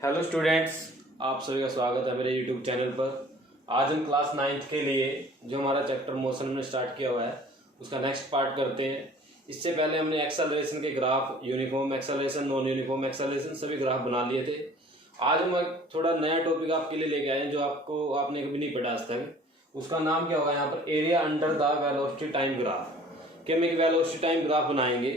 Hello students, आप सभी का स्वागत है मेरे यूट्यूब चैनल पर। आज हम क्लास 9th के लिए जो हमारा चैप्टर मोशन में स्टार्ट किया हुआ है उसका नेक्स्ट पार्ट करते हैं। इससे पहले हमने एक्सेलरेशन के graph, uniform acceleration, non uniform acceleration सभी ग्राफ बना लिए थे। आज हम एक थोड़ा नया टॉपिक आपके लिए लेके आए हैं जो आपने कभी नहीं पढ़ा आज तक। उसका नाम क्या होगा यहाँ पर, area under the velocity time graph. कि हम एक वेलोसिटी टाइम ग्राफ बनाएंगे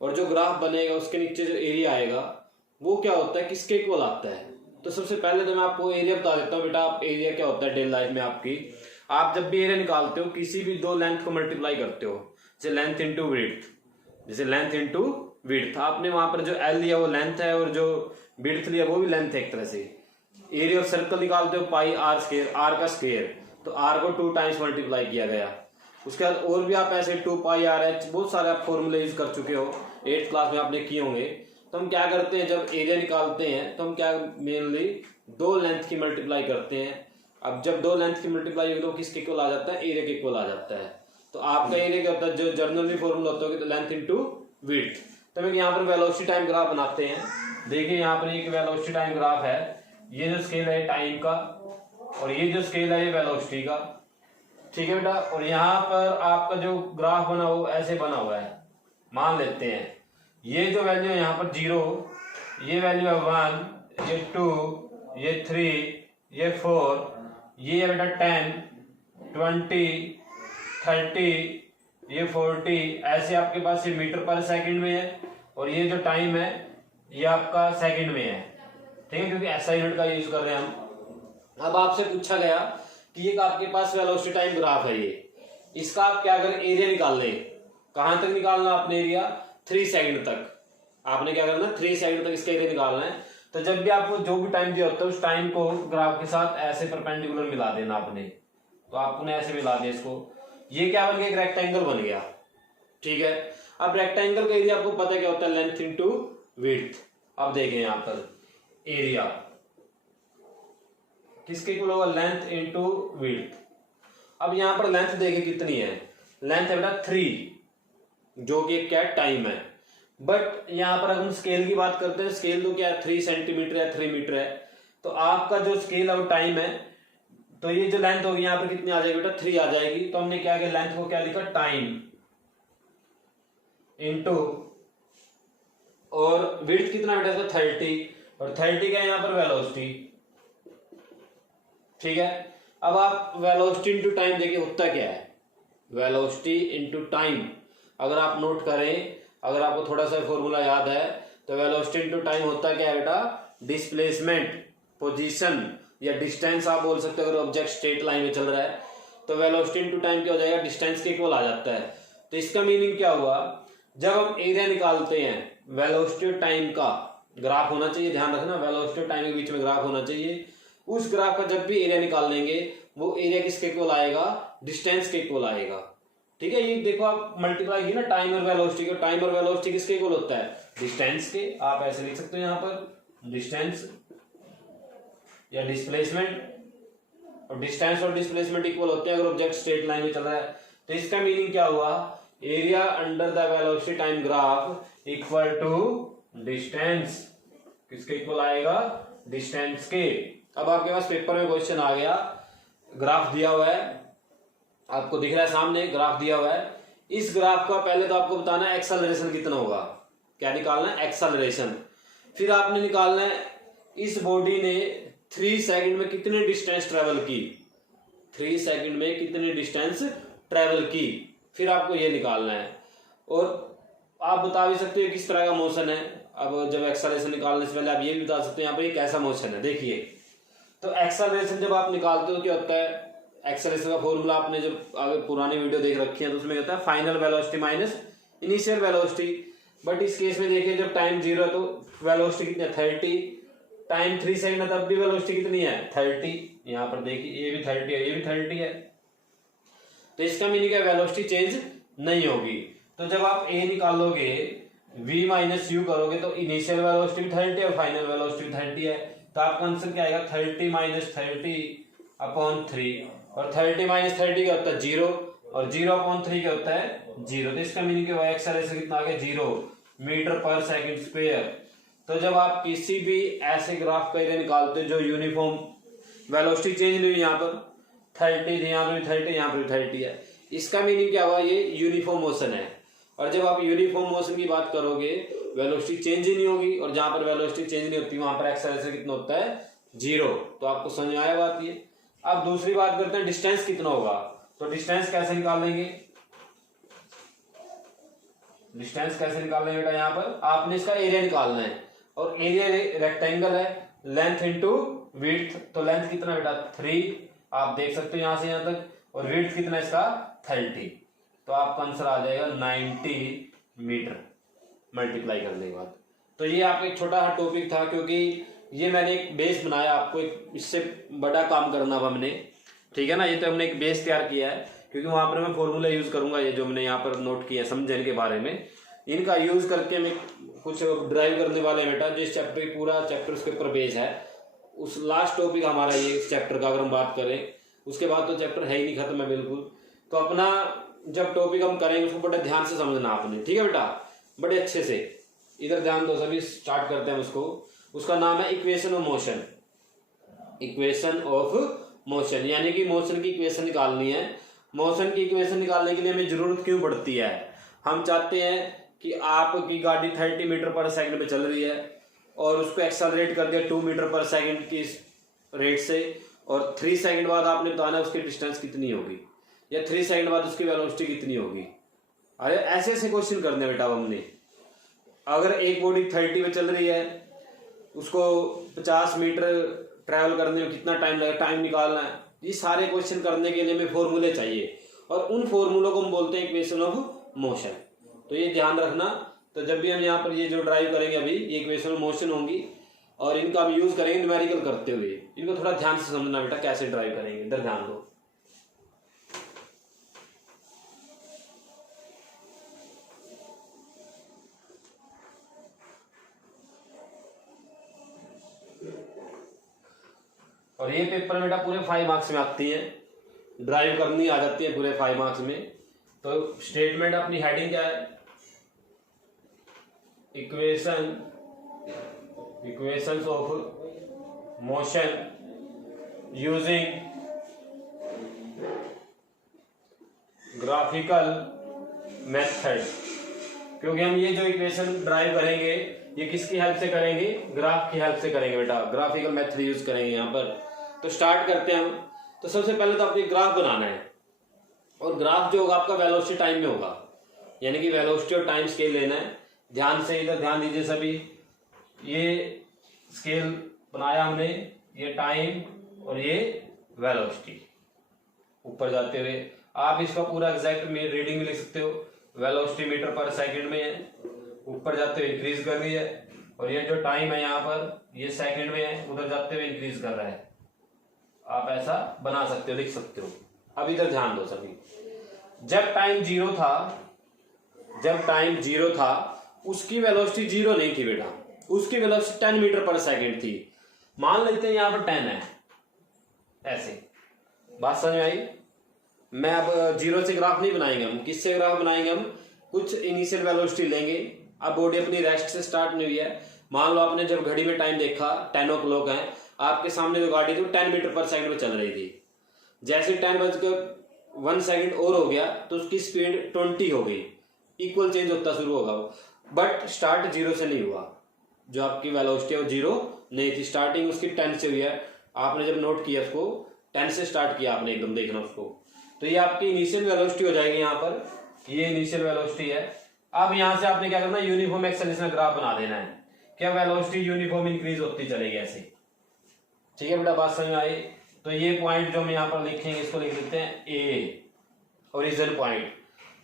और जो ग्राफ बनेगा उसके नीचे जो एरिया आएगा वो क्या होता है, किसके इक्वल आता है। तो सबसे पहले तो मैं आपको एरिया बता देता हूँ। बेटा, आप एरिया क्या होता है डेली लाइफ में आपकी, आप जब भी एरिया निकालते हो किसी भी दो लेंथ को मल्टीप्लाई करते हो, जैसे लेंथ इंटू विड्थ, जैसे लेंथ इंटू विड्थ, आपने वहां पर जो एल लिया वो लेंथ है और जो विड्थ लिया वो भी लेंथ है एक तरह से। एरिया ऑफ सर्कल निकालते हो पाई आर स्क्वायर, आर का स्क्वायर, तो आर को 2 टाइम्स मल्टीप्लाई किया गया। उसके बाद और भी आप ऐसे 2 पाई आर एच, बहुत सारे आप फॉर्मूले यूज कर चुके हो, 8th क्लास में आपने किए होंगे। तो हम क्या करते हैं, जब एरिया निकालते हैं तो हम क्या मेनली दो लेंथ की मल्टीप्लाई करते हैं। अब जब दो लेंथ की मल्टीप्लाई होगी तो किसके इक्वल आ जाता है, एरिया के इक्वल आ जाता है। तो आपका एरिया क्या होता है, जो जर्नली फॉर्मूला होता है तो लेंथ इंटू विड्थ। तो हम यहाँ पर वेलोसिटी टाइम ग्राफ बनाते हैं। देखिए यहाँ पर एक वेलोसिटी टाइम ग्राफ है, ये जो स्केल है टाइम का और ये जो स्केल है ये वेलोसिटी का, ठीक है बेटा। और यहाँ पर आपका जो ग्राफ बना वो ऐसे बना हुआ है। मान लेते हैं ये जो वैल्यू है यहाँ पर 0, ये वैल्यू है 1, ये 2, ये 3, ये 4, ये है बेटा 10, 20, 30, ये 40। ऐसे आपके पास ये मीटर पर सेकंड में है और ये जो टाइम है ये आपका सेकंड में है, ठीक है, क्योंकि ऐसा यूनिट का यूज कर रहे हैं हम। अब आपसे पूछा गया कि ये आपके पास वेलोसिटी टाइम ग्राफ है, ये इसका आप क्या करें, एरिया निकाल लें। कहां तक निकालना आपने एरिया, 3 सेकंड तक। आपने क्या करना, 3 सेकंड तक इसका एरिया निकालना है। तो जब भी आपको जो भी टाइम दिया होता है उस टाइम को ग्राफ के साथ ऐसे परपेंडिकुलर मिला देना आपने। तो आपने ऐसे मिला दिया इसको, ये क्या बन गया, एक रेक्टेंगल बन गया, ठीक है। अब रेक्टेंगल का एरिया आपको पता क्या होता है, लेंथ इंटू विड्थ। अब देखें यहाँ पर एरिया किसके इक्वल होगा, लेंथ इंटू विड्थ। अब यहाँ पर लेंथ देखें कितनी है, लेंथ है बेटा 3, जो कि क्या टाइम है। बट यहाँ पर अगर हम स्केल की बात करते हैं, स्केल तो क्या है, 3 सेंटीमीटर है, 3 मीटर है। तो आपका जो स्केल है वो टाइम है, तो ये जो लेंथ होगी यहाँ पर कितनी आ जाएगी बेटा, 3 आ जाएगी। तो हमने क्या किया, लेंथ को क्या लिखा, टाइम इंटू, और विड्थ कितना बेटा इसका 30, और 30 का यहाँ पर वेलोसिटी, ठीक है। अब आप वेलोसिटी इंटू टाइम देखिए होता क्या है, वेलोसिटी इंटू टाइम अगर आप नोट करें, अगर आपको थोड़ा सा फॉर्मूला याद है तो वेलोसिटी इंटू टाइम होता क्या है बेटा, डिस्प्लेसमेंट, पोजीशन या डिस्टेंस आप बोल सकते हो। अगर ऑब्जेक्ट स्ट्रेट लाइन में चल रहा है तो वेलोसिटी इंटू टाइम क्या हो जाएगा, डिस्टेंस के इक्वल आ जाता है। तो इसका मीनिंग क्या हुआ, जब हम एरिया निकालते हैं वेलोसिटी टाइम का ग्राफ होना चाहिए, ध्यान रखना वेलोसिटी टाइम के बीच में ग्राफ होना चाहिए। उस ग्राफ का जब भी एरिया निकालेंगे वो एरिया किसके इक्वल आएगा, डिस्टेंस के इक्वल आएगा, ठीक है। ये देखो आप मल्टीप्लाई की ना टाइम और वेलोसिटी को, टाइम और वेलोसिटी किसके इक्वल होता है, डिस्टेंस के। आप ऐसे लिख सकते हो यहाँ पर डिस्टेंस या डिस्प्लेसमेंट, और डिस्टेंस और डिस्प्लेसमेंट इक्वल होते हैं अगर ऑब्जेक्ट स्ट्रेट लाइन में चल रहा है। तो इसका मीनिंग क्या हुआ, area under the velocity time graph equal to distance, किसके इक्वल आएगा, डिस्टेंस के। अब आपके पास पेपर में क्वेश्चन आ गया, ग्राफ दिया हुआ है, आपको दिख रहा है सामने ग्राफ दिया हुआ है। इस ग्राफ का पहले तो आपको बताना है एक्सेलरेशन कितना होगा, क्या निकालना है, एक्सेलरेशन। फिर आपने निकालना है इस बॉडी ने 3 सेकंड में कितने डिस्टेंस ट्रेवल की, 3 सेकंड में कितनी डिस्टेंस ट्रेवल की, फिर आपको ये निकालना है। और आप बता भी सकते हो किस तरह का मोशन है। अब जब एक्सेलरेशन निकालने से पहले आप ये भी बता सकते हो यहाँ पे कैसा मोशन है। देखिए, तो एक्सेलरेशन जब आप निकालते हो क्या होता है, एक्सेलरेशन का फॉर्मूला आपने जब आगे पुरानी वीडियो देख रखी है तो उसमें कहता है final velocity minus initial velocity. But इस केस में देखिए जब टाइम 0 है तो वेलोसिटी कितनी है, 30, टाइम 3 सेकंड है तब भी वेलोसिटी कितनी है, 30। यहाँ पर देखिए ये भी 30 है, ये भी 30 है। तो इसका मीनिंग है वेलोसिटी चेंज नहीं होगी। तो जब आप ए निकालोगे, v माइनस यू करोगे तो इनिशियल वेलोसिटी भी 30 और फाइनल वेलोसिटी भी 30 है। तो आपका आंसर क्या आएगा, 30 माइनस 30 अपॉन 3, और 30 माइनस 30 क्या होता है 0, और 0 अपॉन 3 क्या होता है 0। तो इसका मीनिंग क्या हुआ, एक्सेलरेशन कितना आ गया 0 मीटर पर सेकंड स्क्वायर। तो जब आप किसी भी ऐसे ग्राफ का एरिया निकालते हो जो यूनिफॉर्म वेलोसिटी चेंज नहीं हुई, यहाँ पर 30 थी, यहाँ पर भी 30, यहाँ पर भी 30 है, इसका मीनिंग क्या हुआ, ये यूनिफॉर्म मोशन है। और जब आप यूनिफॉर्म मोशन की बात करोगे वेलोसिटी चेंज ही नहीं होगी, और जहां पर वेलोसिटी चेंज नहीं होती वहां पर एक्सेलरेशन कितना होता है, 0। तो आपको समझ में आया बात ये। अब दूसरी बात करते हैं डिस्टेंस कितना होगा। तो डिस्टेंस कैसे निकालेंगे, डिस्टेंस कैसे निकालेंगे बेटा, यहाँ पर आपने इसका एरिया निकालना है, और एरिया रेक्टेंगल है, लेंथ इंटू विड्थ। तो लेंथ कितना बेटा 3, आप देख सकते हो यहां से यहां तक, और विड्थ कितना इसका 30। तो आपका आंसर आ जाएगा 90 मीटर मल्टीप्लाई करने के बाद। तो ये आपका एक छोटा सा टॉपिक था, क्योंकि ये मैंने एक बेस बनाया, आपको एक इससे बड़ा काम करना था हमने, ठीक है ना। ये तो हमने एक बेस तैयार किया है, क्योंकि वहां पर मैं फॉर्मूला यूज करूंगा, ये जो मैंने यहाँ पर नोट किया समझने के बारे में, इनका यूज करके मैं कुछ ड्राइव करने वाले हैं बेटा। जिस चैप्टर की पूरा चैप्टर उसके ऊपर बेस है, उस लास्ट टॉपिक हमारा ये इस चैप्टर का अगर हम बात करें, उसके बाद तो चैप्टर है ही नहीं, खत्म है बिल्कुल। तो अपना जब टॉपिक हम करेंगे उसको बड़े ध्यान से समझना आपने, ठीक है बेटा, बड़े अच्छे से। इधर ध्यान दो सभी, स्टार्ट करते हैं उसको। उसका नाम है equation of motion. Equation of motion यानी कि मोशन की इक्वेशन निकालनी है। मोशन की इक्वेशन निकालने के लिए हमें जरूरत क्यों पड़ती है, हम चाहते हैं कि आपकी गाड़ी 30 मीटर पर सेकंड में चल रही है, और उसको एक्सेलरेट कर दिया 2 मीटर पर सेकंड की रेट से, और 3 सेकंड बाद आपने बताना उसकी डिस्टेंस कितनी होगी, या 3 सेकंड बाद उसकी वेलोसिटी कितनी होगी। अरे ऐसे ऐसे क्वेश्चन करने बेटा हमने। अगर एक बॉडी 30 पे चल रही है, उसको 50 मीटर ट्रैवल करने में कितना टाइम लगेगा, टाइम निकालना है। ये सारे क्वेश्चन करने के लिए हमें फॉर्मूले चाहिए, और उन फॉर्मूलों को हम बोलते हैं इक्वेशन ऑफ मोशन। तो ये ध्यान रखना। तो जब भी हम यहाँ पर ये जो ड्राइव करेंगे अभी, ये इक्वेशन ऑफ मोशन होंगी, और इनका हम यूज करेंगे न्यूमेरिकल करते हुए। इनको थोड़ा ध्यान से समझना बेटा कैसे ड्राइव करेंगे, इधर ध्यान दो। और ये पेपर बेटा पूरे 5 मार्क्स में आती है, ड्राइव करनी आ जाती है पूरे 5 मार्क्स में। तो स्टेटमेंट अपनी हेडिंग क्या है, equations of motion using graphical method. क्योंकि हम ये जो इक्वेशन ड्राइव करेंगे ये किसकी हेल्प से करेंगे, ग्राफ की हेल्प से करेंगे बेटा, ग्राफिकल मेथड यूज करेंगे यहाँ पर। तो स्टार्ट करते हैं हम। तो सबसे पहले तो आपको ग्राफ बनाना है, और ग्राफ जो होगा आपका वेलोसिटी टाइम में होगा, यानी कि वेलोसिटी और टाइम स्केल लेना है। ध्यान से इधर ध्यान दीजिए सभी। ये स्केल बनाया हमने, ये टाइम और ये वेलोसिटी ऊपर जाते हुए। आप इसका पूरा एग्जैक्ट में रीडिंग में लिख सकते हो। वेलोसिटी मीटर पर सेकंड में है, ऊपर जाते हुए इंक्रीज कर रही है, और ये जो टाइम है यहाँ पर ये सेकंड में है, उधर जाते हुए इंक्रीज कर रहा है। आप ऐसा बना सकते हो, लिख सकते हो। अब इधर ध्यान दो सभी। जब टाइम जीरो था उसकी वेलोसिटी 0 नहीं थी बेटा, उसकी वेलोसिटी 10 मीटर पर सेकंड थी। मान लेते हैं यहाँ पर 10 है, ऐसे बात समझ में आई। मैं अब 0 से ग्राफ नहीं बनाएंगे, हम किससे ग्राफ बनाएंगे, हम कुछ इनिशियल वेलोसिटी लेंगे। अब बॉडी अपनी रेस्ट से स्टार्ट नहीं हुई है। मान लो आपने जब घड़ी में टाइम देखा 10 o'clock है, आपके सामने जो गाड़ी थी वो 10 मीटर पर सेकंड में चल रही थी। जैसे 10 सेकंड और हो गया तो उसकी स्पीड 20 हो गई, इक्वल चेंज होता शुरू होगा। बट स्टार्ट 0 से नहीं हुआ, जो आपकी वेलोसिटी है वो 0 नहीं थी, स्टार्टिंग उसकी 10 से हुई है। आपने जब नोट किया उसको 10 से स्टार्ट किया आपने, एकदम देखना उसको। तो ये आपकी इनिशियल वेलोसिटी हो जाएगी, यहाँ पर ये इनिशियल वेलोसिटी है। अब यहाँ से आपने क्या करना है, यूनिफॉर्म एक्सेलरेशन ग्राफ बना देना है। क्या वेलोसिटी यूनिफॉर्म इंक्रीज होती चलेगी ऐसे, ठीक है बेटा, बात समझ में आई। तो ये पॉइंट जो हम यहाँ पर लिखेंगे इसको लिख देते हैं ए, ओरिजिन पॉइंट।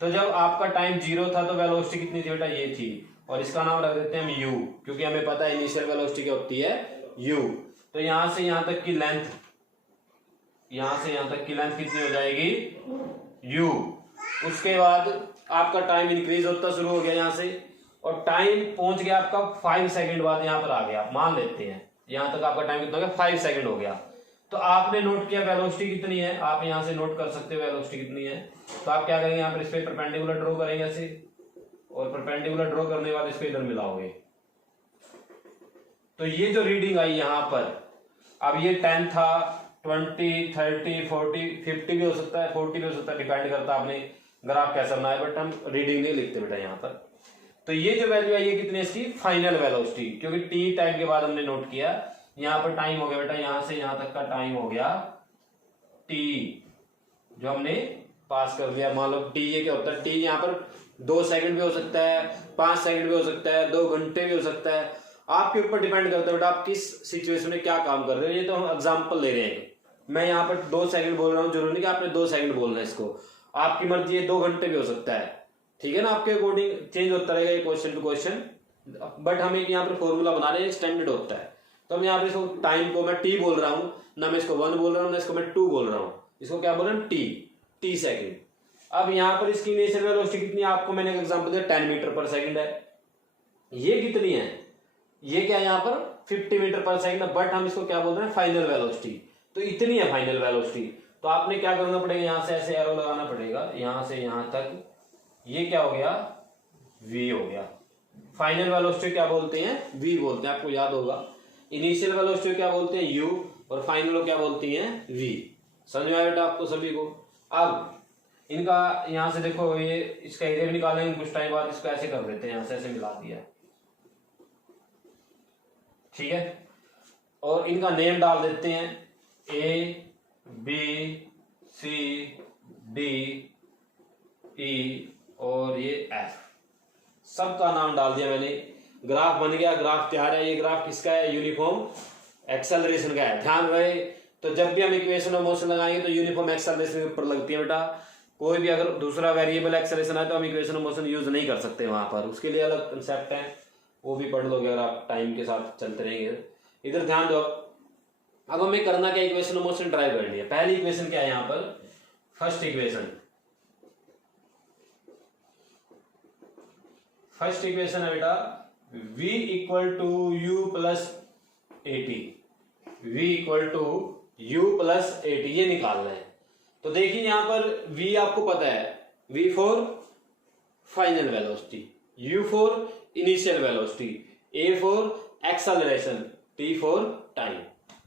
तो जब आपका टाइम 0 था तो वेलोसिटी कितनी थी बेटा, ये थी, और इसका नाम रख देते हैं हम यू, क्योंकि हमें पता है इनिशियल वेलोसिटी क्या होती है, यू। तो यहां से यहां तक की लेंथ, यहां से यहां तक की लेंथ कितनी हो जाएगी, यू। उसके बाद आपका टाइम इंक्रीज होता शुरू हो गया यहाँ से, और टाइम पहुंच गया आपका 5 सेकंड बाद यहाँ पर आ गया। मान लेते हैं यहां तक आपका टाइम कितना हो गया, 5 सेकंड हो गया। तो आपने नोट किया वेलोसिटी कितनी है, आप यहां से नोट कर सकते हो वेलोसिटी कितनी है। तो आप क्या करेंगे, यहाँ पर इस पे परपेंडिकुलर ड्रॉ करेंगे ऐसे, और परपेंडिकुलर ड्रॉ करने के बाद इसको इधर मिलाओगे। तो ये जो रीडिंग आई यहाँ पर, अब ये 10 था, 20, 30, 40, 50 भी हो सकता है, 40 भी हो सकता है, डिपेंड करता है आपने ग्राफ कैसा बनाया, बट हम रीडिंग नहीं लिखते बेटा यहाँ पर। तो ये जो वैल्यू आई है कितनी इसकी, फाइनल वेलोसिटी, क्योंकि टी टाइम के बाद हमने नोट किया यहाँ पर टाइम हो गया बेटा, यहां से यहां तक का टाइम हो गया टी, जो हमने पास कर दिया। मान लो टी ये क्या होता है, टी यहाँ पर 2 सेकंड भी हो सकता है, 5 सेकंड भी हो सकता है, 2 घंटे भी हो सकता है, आपके ऊपर डिपेंड करता है बेटा आप किस सिचुएशन में क्या काम कर रहे हो। ये तो हम एग्जांपल ले रहे हैं, मैं यहाँ पर 2 सेकंड बोल रहा हूँ, जरूरी नहीं कि आपने 2 सेकंड बोलना है इसको, आपकी मर्जी है 2 घंटे भी हो सकता है, ठीक है ना, आपके अकॉर्डिंग चेंज होता रहेगा ये क्वेश्चन टू क्वेश्चन, बट हम एक यहाँ पर फॉर्मूला बना रहे हैं, स्टैंडर्ड होता है। तो हम यहाँ पर इसको टाइम को मैं टी बोल रहा हूँ ना, मैं इसको 1 बोल रहा हूँ ना इसको मैं 2 बोल रहा हूँ, इसको क्या बोल रहे हैं, टी सेकंड। अब यहाँ पर इसकी इनिशियल वेलोसिटी कितनी है, आपको मैंने एक एग्जांपल दिया 10 मीटर पर सेकंड है, ये कितनी है, ये क्या है यहाँ पर 50 मीटर पर सेकंड, बट हम इसको क्या बोल रहे हैं, फाइनल वेलोसिटी, तो इतनी है फाइनल वेलोसिटी। तो आपने क्या करना पड़ेगा, यहां से ऐसे एरो लगाना पड़ेगा, यहां से यहां तक, ये क्या हो गया, v हो गया। फाइनल वेलोसिटी क्या बोलते हैं, v बोलते हैं, आपको याद होगा। इनिशियल वेलोसिटी क्या बोलते हैं, u, और फाइनल क्या बोलती हैं, v। समझ में आया बेटा आपको सभी को। अब इनका यहां से देखो, ये इसका एरिया भी निकालेंगे कुछ टाइम बाद, इसको ऐसे कर देते हैं, यहां से ऐसे मिला दिया, ठीक है, और इनका नेम डाल देते हैं ए बी सी डी ई और ये एफ, सबका नाम डाल दिया मैंने, ग्राफ बन गया, ग्राफ तैयार है। ये ग्राफ किसका है, यूनिफॉर्म एक्सेलरेशन का है, ध्यान रहे। तो जब भी हम इक्वेशन ऑफ मोशन लगाएंगे तो यूनिफॉर्म एक्सेलरेशन के ऊपर लगती है बेटा, कोई भी अगर दूसरा वेरिएबल एक्सेलरेशन है तो हम इक्वेशन ऑफ मोशन यूज नहीं कर सकते वहां पर, उसके लिए अलग कंसेप्ट है, वो भी पढ़ लोगे अगर आप टाइम के साथ चलते रहेंगे। इधर ध्यान दो, अब हमें करना क्या, इक्वेशन ऑफ मोशन ड्राइव करनी है। पहली इक्वेशन क्या है यहाँ पर, फर्स्ट इक्वेशन है बेटा v equal to u plus a t, v equal to u plus a t, ये निकालना है। तो देखिए यहाँ पर v आपको पता है, v for final velocity, u for initial velocity, a for acceleration, t for time,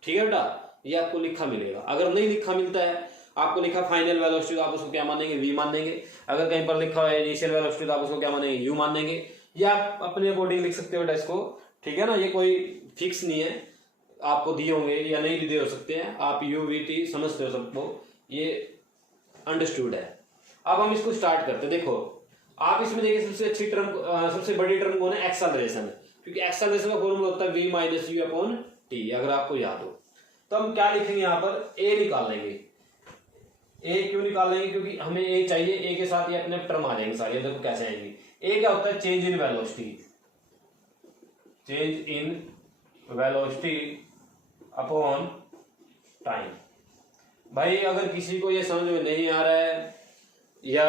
ठीक है बेटा, ये आपको लिखा मिलेगा। अगर नहीं लिखा मिलता है, आपको लिखा फाइनल वेलोसिटी, तो आप उसको क्या मानेंगे, v मान देंगे। अगर कहीं पर लिखा है इनिशियल वेलोसिटी, तो आप उसको क्या मानेंगे, u मान देंगे, या आप अपने अकॉर्डिंग लिख सकते हो बेटा इसको, ठीक है ना, ये कोई फिक्स नहीं है, आपको दिए होंगे या नहीं दिए हो सकते हैं, आप u v t समझते हो सबको, ये अंडरस्टूड है। अब हम इसको स्टार्ट करते हैं। देखो आप इसमें देखिए सबसे अच्छी टर्म, सबसे बड़ी टर्म कौन है, एक्सेलरेशन, क्योंकि एक्सेलरेशन का फॉर्मूला होता है v minus you upon T, अगर आपको याद हो। तो हम क्या लिखेंगे यहाँ पर, a निकाल लेंगे। a क्यों निकाल लेंगे, क्योंकि हमें a चाहिए, a के साथ ये अपने टर्म आ जाएंगे सारे, देखो कैसे आएंगे। a क्या होता है, change in velocity, change in velocity upon time. भाई अगर किसी को ये समझ में नहीं आ रहा है या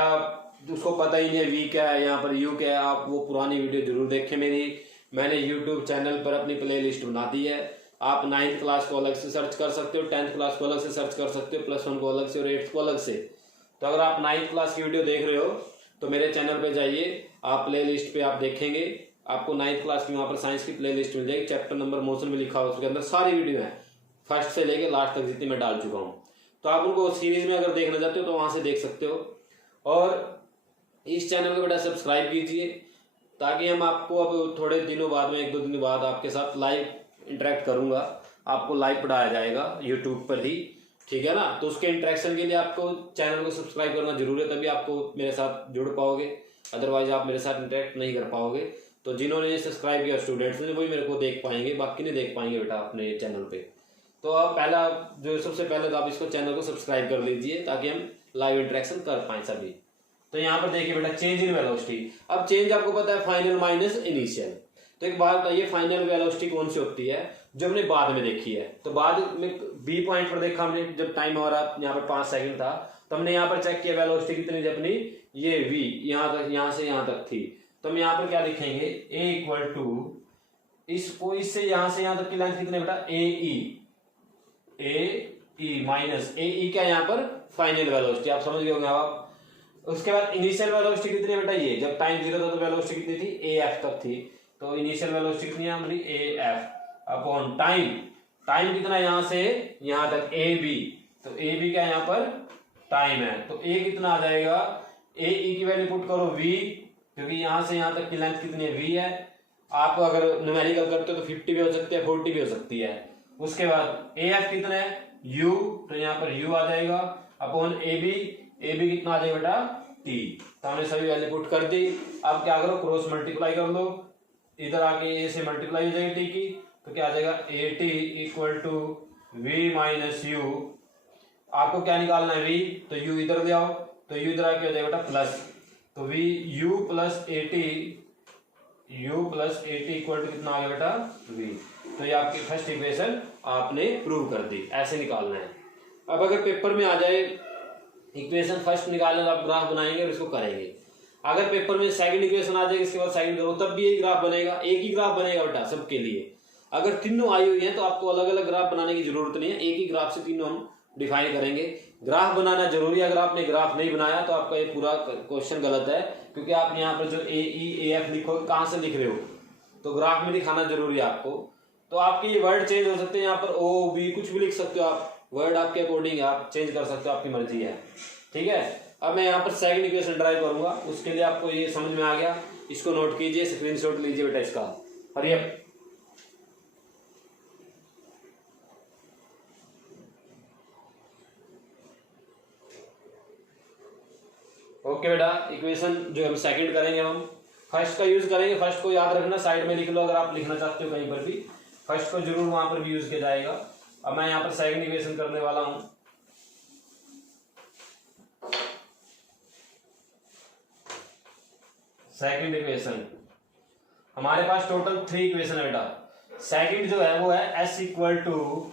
उसको पता ही नहीं है v क्या है, यहाँ पर u क्या है, आप वो पुरानी वीडियो जरूर देखें मेरी, मैंने YouTube चैनल पर अपनी प्लेलिस्ट बना दी है। आप 9th क्लास को अलग से सर्च कर सकते हो, 10th क्लास को अलग से सर्च कर सकते हो, +1 को अलग से और 8th को अलग से। तो अगर आप 9th क्लास की वीडियो देख रहे हो तो मेरे चैनल पे जाइए, आप प्ले लिस्ट पे आप देखेंगे, आपको 9th क्लास की वहां पर साइंस की प्ले लिस्ट मिल जाएगी, चैप्टर नंबर मोशन में लिखा हो, उसके अंदर सारी वीडियो है, फर्स्ट से लेके लास्ट तक जितनी मैं डाल चुका हूँ। तो आप उनको सीरीज में अगर देखना चाहते हो तो वहां से देख सकते हो। और इस चैनल को बेटा सब्सक्राइब कीजिए, ताकि हम आपको अब थोड़े दिनों बाद में, 1-2 दिन बाद आपके साथ लाइव इंटरेक्ट करूंगा, आपको लाइव पढ़ाया जाएगा यूट्यूब पर ही, ठीक है ना। तो उसके इंटरेक्शन के लिए आपको चैनल को सब्सक्राइब करना जरूरी है, तभी आपको मेरे साथ जुड़ पाओगे, अदरवाइज आप मेरे साथ इंटरेक्ट नहीं कर पाओगे। तो जिन्होंने सब्सक्राइब किया स्टूडेंट्स ने, वही मेरे को देख पाएंगे, बाकी नहीं देख पाएंगे बेटा अपने चैनल पे। तो आप पहला जो सबसे पहले तो आप इसको चैनल को सब्सक्राइब कर लीजिए, ताकि हम लाइव इंटरेक्शन कर पाए सभी। तो यहाँ पर देखिए बेटा, चेंज इन वेलोसिटी। अब चेंज आपको पता है फाइनल माइनस इनिशियल। तो एक बात बताइए, फाइनल वेलोसिटी कौन सी होती है, जो हमने बाद में देखी है। तो बाद में बी पॉइंट पर देखा हमने, जब टाइम हमारा यहाँ पर 5 सेकंड था, तो हमने यहाँ पर चेक किया वेलोसिटी कितनी थी अपनी, ये v यहाँ तक, यहाँ से यहाँ तक थी। तो हम यहाँ पर क्या लिखेंगे, a इक्वल टू इसको, इससे यहाँ से यहाँ तक की लेंथ कितनी बेटा, ए माइनस ए क्या यहाँ पर फाइनल वेलोसिटी, आप समझ गए होंगे आप। उसके बाद इनिशियल वेलोसिटी कितनी है बेटा, ये जब टाइम 0 था तो वेलोसिटी कितनी थी, ए एफ तक थी। तो इनिशियल वेलोसिटी कितनी है हमारी, A F. Upon time, time कितना है यहाँ से यहाँ तक ए बी, तो ए बी का यहाँ पर टाइम है, तो ए कितना आ जाएगा, ए ई की वैल्यू पुट करो v, क्योंकि यहाँ से यहाँ तक की लेंथ कितनी है v है। आप अगर न्यूमेरिकल करते हो तो 50 भी हो सकती है 40 भी हो सकती है। उसके बाद ए एफ कितना है u, तो यहाँ पर u आ जाएगा अपॉन ए बी कितना आ जाएगा बेटा t, तो हमने सभी वैल्यू पुट कर दी। अब क्या करो क्रॉस मल्टीप्लाई कर लो, इधर आके a से मल्टीप्लाई हो जाएगी t की, तो क्या आ जाएगा a t equal to v minus u. आपको क्या निकालना है v, तो u इधर ले आओ, तो u इधर आके हो जाएगा बेटा प्लस, तो v u plus a t equal to कितना आ गया बेटा v। तो ये आपकी फर्स्ट इक्वेशन आपने प्रूव कर दी, ऐसे निकालना है। अब अगर पेपर में आ जाए इक्वेशन फर्स्ट निकालने आप ग्राफ बनाएंगे और इसको करेंगे, अगर पेपर में सेकंड इक्वेशन आ जाएगी इसके बाद सेकंड करो तब भी एक ग्राफ बनेगा, एक ही ग्राफ बनेगा बेटा सबके लिए। अगर तीनों आई हुई है तो आपको अलग अलग ग्राफ बनाने की जरूरत नहीं है, एक ही ग्राफ से तीनों हम डिफाइन करेंगे। ग्राफ बनाना जरूरी है, अगर आपने ग्राफ नहीं बनाया तो आपका ये पूरा क्वेश्चन गलत है, क्योंकि आप यहाँ पर जो ए ई ए एफ लिखो कहाँ से लिख रहे हो, तो ग्राफ में दिखाना जरूरी है आपको। तो आपके ये वर्ड चेंज हो सकते हैं, यहाँ पर ओ बी कुछ भी लिख सकते हो आप, वर्ड आपके अकॉर्डिंग आप चेंज कर सकते हो, आपकी मर्जी है, ठीक है। अब मैं यहाँ पर सेकंड इक्वेशन ड्राइव करूंगा, उसके लिए आपको ये समझ में आ गया, इसको नोट कीजिए, स्क्रीनशॉट लीजिए बेटा इसका, हरी अप। ओके बेटा, इक्वेशन जो हम सेकंड करेंगे हम फर्स्ट का यूज करेंगे, फर्स्ट को याद रखना, साइड में लिख लो अगर आप लिखना चाहते हो कहीं पर भी, फर्स्ट को जरूर वहां पर भी यूज किया जाएगा। अब मैं यहाँ पर सेकंड इक्वेशन करने वाला हूं। सेकंड इक्वेशन हमारे पास टोटल 3 इक्वेशन है बेटा। सेकंड जो है वो है s equal to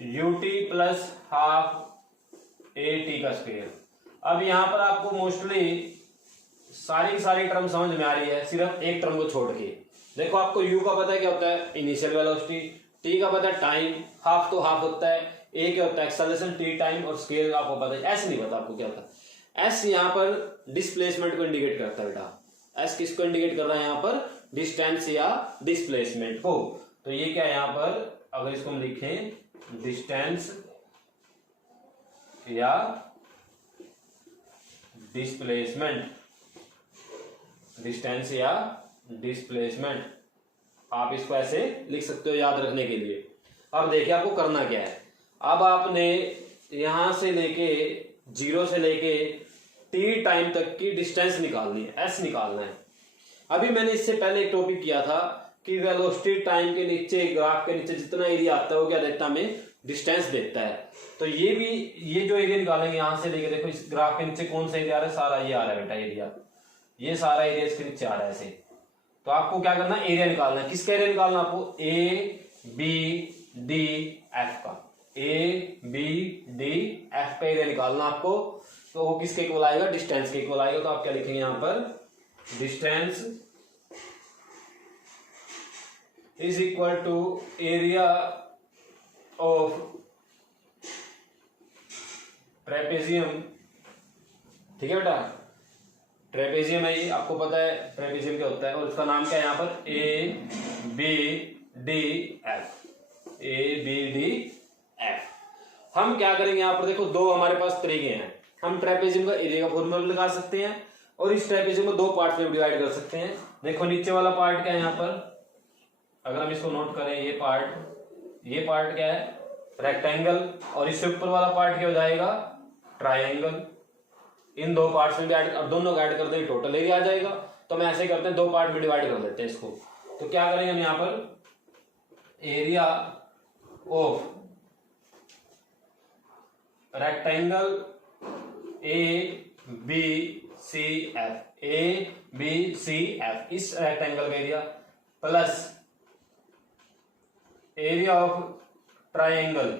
u t plus half a t का स्क्वायर। अब यहाँ पर आपको मोस्टली सारी टर्म समझ में आ रही है, सिर्फ एक टर्म को छोड़ के। देखो आपको u का पता है क्या होता है, इनिशियल वेलोसिटी, t का पता है टाइम, हाफ तो हाफ होता है, a क्या होता है एक्सेलरेशन, t टाइम, और स्केल आपको पता है। s नहीं पता आपको क्या होता है। s यहाँ पर डिस्प्लेसमेंट को इंडिकेट करता है बेटा, s किसको इंडिकेट कर रहा है यहाँ पर, डिस्टेंस या डिस्प्लेसमेंट को। तो ये क्या है यहाँ पर, अगर इसको हम लिखें डिस्टेंस या डिस्प्लेसमेंट, डिस्टेंस या डिस्प्लेसमेंट, आप इसको ऐसे लिख सकते हो याद रखने के लिए। अब देखिए आपको करना क्या है, अब आपने यहां से लेके 0 से लेके t टाइम तक की डिस्टेंस निकालनी है, s निकालना है। अभी मैंने इससे पहले एक टॉपिक किया था कि वेलोसिटी टाइम के नीचे, ग्राफ के नीचे जितना एरिया आता है वो क्या देता है, हमें डिस्टेंस देता है। तो ये भी, ये जो एरिया निकालेंगे यहां से लेके, देखो इस ग्राफ के नीचे कौन सा एरिया आ रहा है, सारा ये आ रहा है बेटा एरिया, ये सारा एरिया इसके नीचे आ रहा है ऐसे। तो आपको क्या करना है, एरिया निकालना है। किसका एरिया निकालना है आपको, ए बी डी एफ का, ए बी डी एफ का एरिया निकालना आपको। तो वो किसके इक्वल आएगा, डिस्टेंस के इक्वल आएगा। तो आप क्या लिखेंगे यहाँ पर, distance is equal to area of trapezium, ठीक है बेटा, ट्रेपेजियम है ये, आपको पता है ट्रेपेजियम क्या होता है, और इसका नाम क्या है यहाँ पर, A B D F, A B D F. हम क्या करेंगे यहाँ पर, देखो दो हमारे पास तरीके हैं, हम ट्रेपेजियम का एरिया का फॉर्मूला लगा सकते हैं और इस ट्रेपेजियम को 2 पार्ट में डिवाइड कर सकते हैं। देखो नीचे वाला पार्ट क्या है यहाँ पर, अगर हम इसको नोट करें, ये पार्ट क्या है, रेक्टेंगल, और इससे ऊपर वाला पार्ट क्या हो जाएगा, ट्रायंगल। इन 2 पार्ट्स में भी ऐड, और दोनों को ऐड कर देंगे टोटल एरिया आ जाएगा। तो मैं ऐसे करते हैं, 2 पार्ट में डिवाइड कर देते हैं इसको। तो क्या करेंगे हम यहाँ पर, area of rectangle A B C F, A B C F, इस रेक्टेंगल का area plus area of triangle,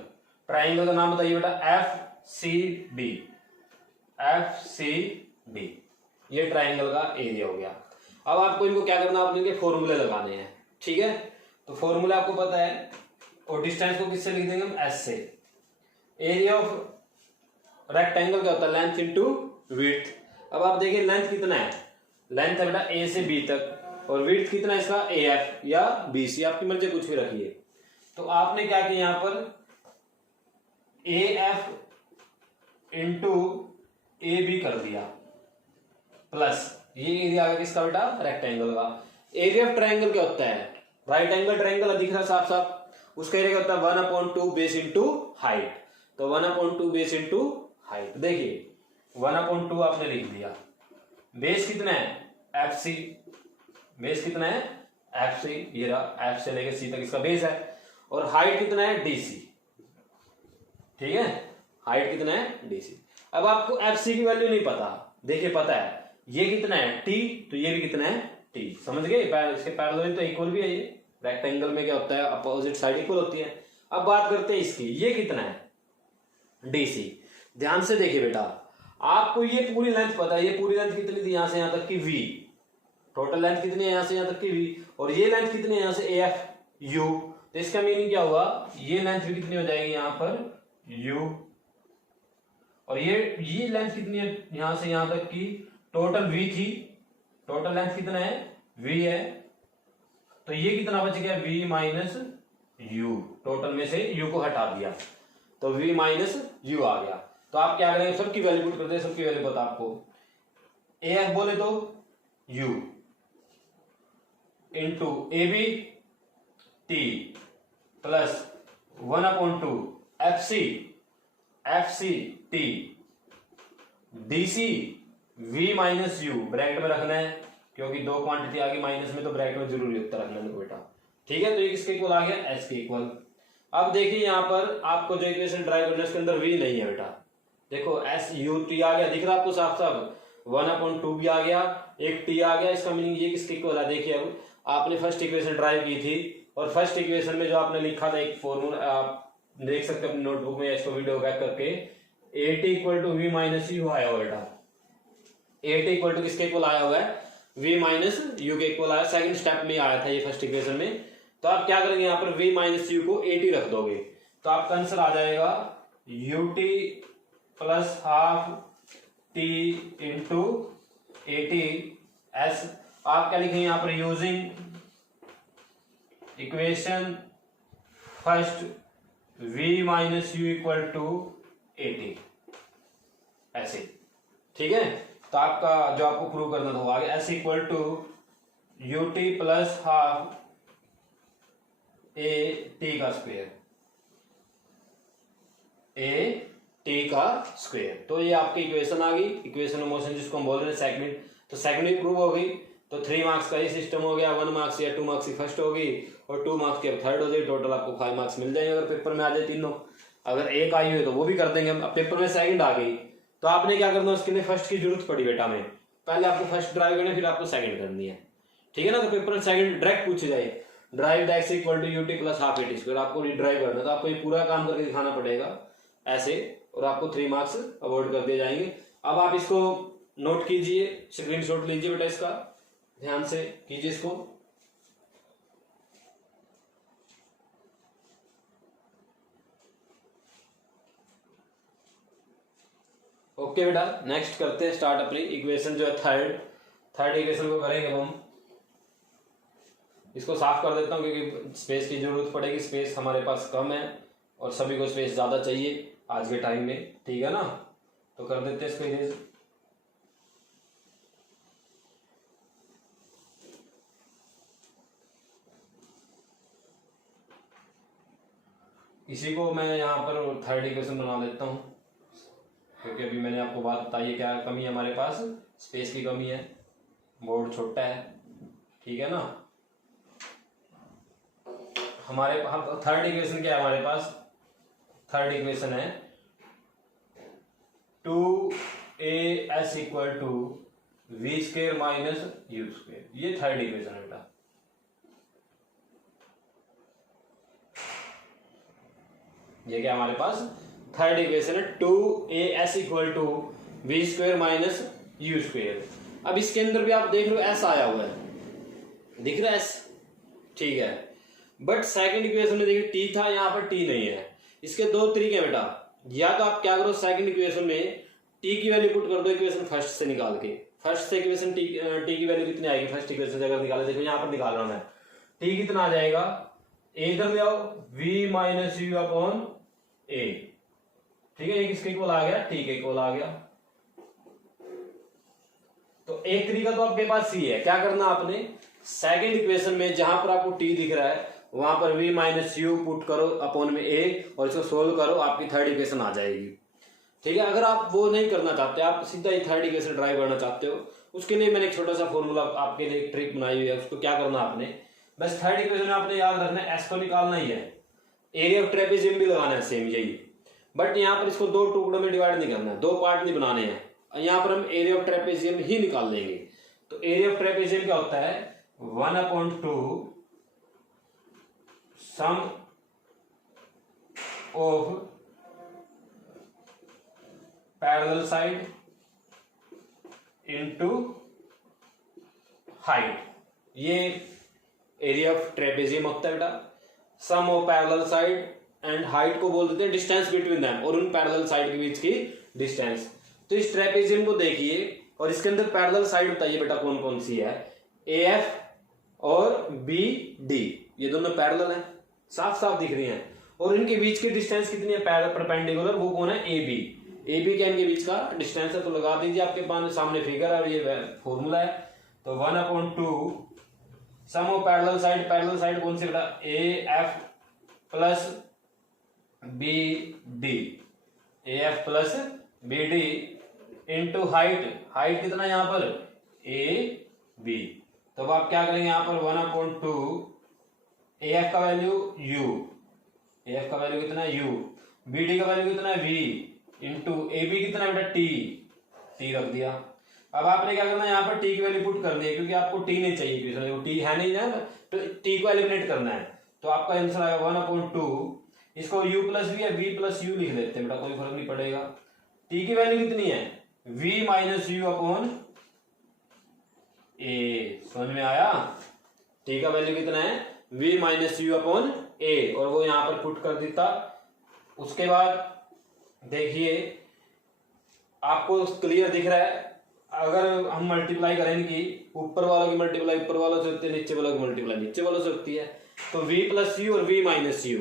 triangle का नाम बताइए बेटा, F C D, F C D, ये ट्रायंगल का एरिया हो गया। अब आपको इनको क्या करना, आपने इनके फॉर्मूले लगाने हैं, ठीक है। तो फॉर्मूला आपको पता है, और डिस्टेंस को किससे लिख देंगे हम, एस से। एरिया ऑफ रेक्टेंगल क्या होता है, लेंथ इनटू विड्थ। अब आप देखिए लेंथ कितना है, लेंथ है बेटा ए से बी तक, और विड्थ कितना है इसका, ए एफ या बी सी, आपकी मर्जी कुछ भी रखिए। तो आपने क्या किया यहां पर A F into A B कर दिया प्लस ये एरिया आ गया किसका बेटा, रेक्टेंगल का। एरिया ऑफ ट्रायंगल क्या होता है, राइट एंगल ट्रायंगल दिख रहा साफ साफ, उसका एरिया क्या होता है 1/2 बेस इंटू हाइट। तो 1/2 बेस इंटू हाइट, देखिए 1/2 आपने लिख दिया, बेस कितना है एफ सी, बेस कितना है एफ सी, ये रहा एफ से लेके सी तक इसका बेस है, और हाइट कितना है डी सी, ठीक है, हाइट कितना है डी सी। अब आपको एफ सी की वैल्यू नहीं पता, देखिए पता है ये कितना है टी, तो ये भी कितना है टी, समझ गए, इसके पैरेलल तो इक्वल भी है, ये रेक्टेंगल में क्या होता है अपोजिट साइड इक्वल होती है। अब बात करते हैं इसकी, ये कितना है डी सी, ध्यान से देखिए बेटा, आपको ये पूरी लेंथ पता है, ये पूरी लेंथ कितनी थी यहां से यहां तक की वी, टोटल लेंथ कितनी है यहां से यहां तक की वी, और ये लेंथ कितनी है यहां से ए एफ यू, तो इसका मीनिंग क्या हुआ, ये लेंथ भी कितनी हो जाएगी यहां पर यू, और ये लेंथ कितनी है यहां से यहां तक की, टोटल वी थी, टोटल लेंथ कितना है वी है, तो ये कितना बच गया v माइनस यू, टोटल में से u को हटा दिया तो v माइनस यू आ गया। तो आप क्या करेंगे, सबकी वैल्यू पुट करते हैं, सबकी वैल्यू पता आपको, ए एफ बोले तो u into A B t plus 1/2 F C t D C v minus u, bracket में रखना है क्योंकि दो क्वांटिटी आ गई माइनस में, तो ब्रैकेट में जरूरी होता है रखना है बेटा, ठीक है। तो ये किसके इक्वल आ गया एस के इक्वल। अब देखिए यहां पर आपको जो इक्वेशन ड्राइव करना है उसके अंदर v नहीं है बेटा, देखो एस यू टी आ गया, दिख रहा है आपको साफ साफ, 1/2 भी आ गया, एक टी आ गया, इसका मीनिंग ये किसके इक्वल है, देखिए अब आपने फर्स्ट इक्वेशन ड्राइव की थी, और फर्स्ट इक्वेशन में जो आपने लिखा था एक फॉर्मूला, आप देख सकते हैं अपनी नोटबुक में, इसको वीडियो बैक करके, a t equal to v minus u आया हुआ बेटा, ए टी इक्वल टू किसके इक्वल आया हुआ है v माइनस यू के इक्वल आया, सेकंड स्टेप में आया था ये फर्स्ट इक्वेशन में। तो आप क्या करेंगे यहाँ पर v माइनस यू को 80 रख दोगे, तो आपका आंसर आ जाएगा ut plus half t into 80 s। आप क्या लिखेंगे यहाँ पर, using equation first v minus u equal to 80, ऐसे, ठीक है। तो आपका जो आपको प्रूव करना था वो आ गया, s equal to u t plus half a t का स्क्वायर, ए टी का स्क्वायर। तो ये आपकी इक्वेशन आ गई, इक्वेशन ऑफ मोशन जिसको हम बोल रहे हैं सेकंड, तो सेकंड भी प्रूव हो गई। तो 3 मार्क्स का ये सिस्टम हो गया, 1 मार्क्स या 2 मार्क्स की फर्स्ट होगी और 2 मार्क्स की अब थर्ड हो जाएगी, टोटल आपको 5 मार्क्स मिल जाएंगे अगर पेपर में आ जाए तीनों। अगर एक आई हुई तो वो भी कर देंगे हम। अब पेपर में सेकंड आ गई तो आपने क्या करना, उसके लिए फर्स्ट की जरूरत पड़ी बेटा में, पहले आपको फर्स्ट ड्राइव करना है, फिर आपको सेकंड करनी है, ठीक है ना। तो पेपर में सेकंड डायरेक्ट पूछे जाए, derive x equal to u t plus half a t square, आपको ड्राइव करना है तो आपको ये पूरा काम करके दिखाना पड़ेगा ऐसे, और आपको 3 मार्क्स अवॉर्ड कर दिए जाएंगे। अब आप इसको नोट कीजिए, स्क्रीनशॉट लीजिए बेटा, इसका ध्यान से कीजिए इसको। ओके बेटा, नेक्स्ट करते हैं स्टार्ट अपनी इक्वेशन जो है थर्ड इक्वेशन को करेंगे हम। इसको साफ कर देता हूं क्योंकि स्पेस की जरूरत पड़ेगी, स्पेस हमारे पास कम है और सभी को स्पेस ज्यादा चाहिए आज के टाइम में, ठीक है ना। तो कर देते हैं इसको इरेज। इसी को मैं यहाँ पर थर्ड इक्वेशन बना देता हूँ क्योंकि अभी मैंने आपको बात बताई है क्या कमी है हमारे पास, स्पेस की कमी है, बोर्ड छोटा है, ठीक है ना। हमारे थर्ड इक्वेशन क्या है हमारे पास, थर्ड इक्वेशन है 2as equal to v square minus u square, ये थर्ड इक्वेशन है बेटा। ये क्या हमारे पास थर्ड इक्वेशन है 2as equal to v square minus u square. अब इसके अंदर भी आप देख लो s आया हुआ है, दिख रहा है s, ठीक है। बट सेकंड इक्वेशन में देखिए t था, यहाँ पर t नहीं है। इसके दो तरीके हैं बेटा, या तो आप क्या करो सेकंड इक्वेशन में t की वैल्यू पुट कर दो इक्वेशन फर्स्ट से निकाल के, फर्स्ट से इक्वेशन t की वैल्यू कितनी आएगी फर्स्ट इक्वेशन से अगर निकाले, देखो यहाँ पर निकाल रहा हूं मैं, t कितना आ जाएगा ए इधर ले आओ, v माइनस यू अपॉन ए, ठीक है, ये किसके इक्वल आ गया, टी के इक्वल आ गया। तो एक तरीका तो आपके पास सी है, क्या करना आपने, सेकंड इक्वेशन में जहां पर आपको टी दिख रहा है वहां पर v माइनस यू पुट करो अपॉन में a और इसको सोल्व करो, आपकी थर्ड इक्वेशन आ जाएगी। ठीक है, अगर आप वो नहीं करना चाहते, आप सीधा ही थर्ड इक्वेशन ड्राइव करना चाहते हो, उसके लिए मैंने एक छोटा सा फॉर्मूला आपके लिए एक ट्रिक बनाई हुई है। उसको क्या करना आपने, बस थर्ड इक्वेशन में आपने याद रखना है एस को निकालना ही है, एरिया ऑफ ट्रेपेजियम भी लगाना है सेम यही, बट यहाँ पर इसको दो टुकड़ों में डिवाइड नहीं करना है, दो पार्ट नहीं बनाने हैं, यहाँ पर हम एरिया ऑफ ट्रेपेजियम ही निकाल लेंगे। तो एरिया ऑफ ट्रेपेजियम क्या होता है, 1/2 sum of parallel side into height, ये एरिया ऑफ ट्रेपेजियम होता है बेटा। Sum of parallel side and height को बोल देते हैं डिस्टेंस बिटवीन देम, और उन पैरेलल साइड के बीच की डिस्टेंस। तो इस ट्रेपेजियम को देखिए और इसके अंदर पैरेलल साइड बताइए बेटा कौन कौन सी है, AF और BD, ये दोनों पैरेलल हैं, साफ साफ दिख रही हैं, और इनके बीच की डिस्टेंस कितनी है परपेंडिकुलर, वो कौन है, AB क्या इनके बीच का डिस्टेंस है। तो लगा दीजिए, आपके पास सामने फिगर है और ये फॉर्मूला है। तो 1/2 सम ऑफ पैरेलल साइड कौन सी बेटा, AF plus BD into height कितना यहाँ पर, AB। तो अब आप क्या करेंगे, यहाँ पर 1/2 AF का वैल्यू कितना है U, BD का वैल्यू कितना है V, इंटू AB कितना है बेटा T रख दिया। अब आपने क्या करना है, यहाँ पर T की वैल्यू पुट करनी है, क्योंकि आपको T नहीं चाहिए, क्योंकि T है नहीं ना, तो T को एलिमिनेट करना है। तो आपका आंसर आएगा 1/2, इसको U प्लस V या V प्लस U लिख लेते हैं बेटा, कोई फर्क नहीं पड़ेगा। T की वैल्यू कितनी है, V minus you upon A, समझ में आया। T का वैल्यू कितना है, V minus you upon A, और वो यहां पर पुट कर देता। उसके बाद देखिए आपको क्लियर दिख रहा है, अगर हम मल्टीप्लाई करें कि ऊपर वालों की मल्टीप्लाई ऊपर वालों से होती है, नीचे वालों की मल्टीप्लाई नीचे वालों से होती है, तो V प्लस यू और V माइनस यू,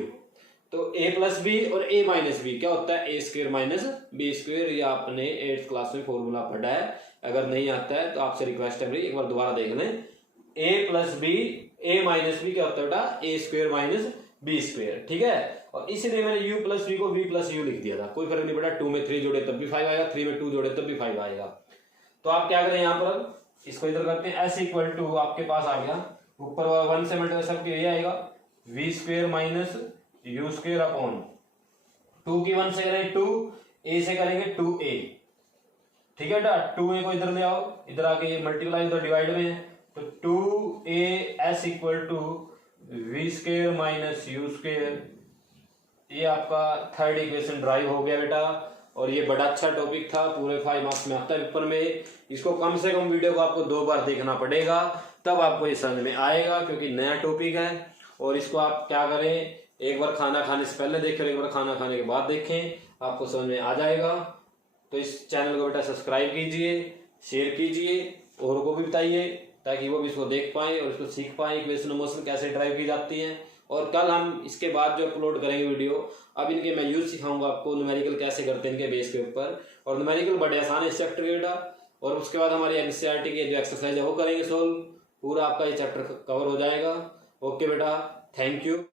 तो A प्लस बी और A माइनस बी क्या होता है, A² माइनस B²। ये आपने 8th क्लास में फॉर्मूला पढ़ा है, अगर नहीं आता है तो आपसे रिक्वेस्ट है एक बार दोबारा देख लें। A plus B A minus B क्या होता है बेटा, A² माइनस B², ठीक है। और इसीलिए मैंने U प्लस बी को V प्लस यू लिख दिया था, कोई फर्क नहीं पड़ा, 2 में 3 जोड़े तब भी 5 आएगा, 3 में 2 जोड़े तब भी 5 आएगा। तो आप क्या करें, यहाँ पर इसको इधर करते हैं, S इक्वल टू आपके पास आ गया, ऊपर 1 से मल्टीप्लाई सबके ये आएगा V² माइनस U² अपॉन 2 की 1 से करेंगे 2, A से करेंगे 2A, ठीक है बेटा। 2A को इधर ले आओ, इधर आके ये मल्टीप्लाई उधर डिवाइड में है, तो 2AS equal to V² minus U²। ये आपका थर्ड इक्वेशन ड्राइव हो गया बेटा, और ये बड़ा अच्छा टॉपिक था, पूरे 5 मार्क्स में आता है पेपर में। इसको कम से कम वीडियो को आपको 2 बार देखना पड़ेगा, तब आपको ये समझ में आएगा, क्योंकि नया टॉपिक है। और इसको आप क्या करें, एक बार खाना खाने से पहले देखें और एक बार खाना खाने के बाद देखें, आपको समझ में आ जाएगा। तो इस चैनल को बेटा सब्सक्राइब कीजिए, शेयर कीजिए, और को भी बताइए, ताकि वो भी इसको देख पाए और इसको सीख पाए इक्वेशन ऑफ मोशन कैसे ड्राइव की जाती है। और कल हम इसके बाद जो अपलोड करेंगे वीडियो, अब इनके मैं यूज सिखाऊंगा आपको, न्यूमेरिकल कैसे करते हैं इनके बेस के ऊपर, और न्यूमेरिकल बड़े आसान है इस चैप्टर के बेटा। और उसके बाद हमारी एनसीईआरटी की जो एक्सरसाइज है वो करेंगे सोल्व, पूरा आपका ये चैप्टर कवर हो जाएगा। ओके बेटा, थैंक यू।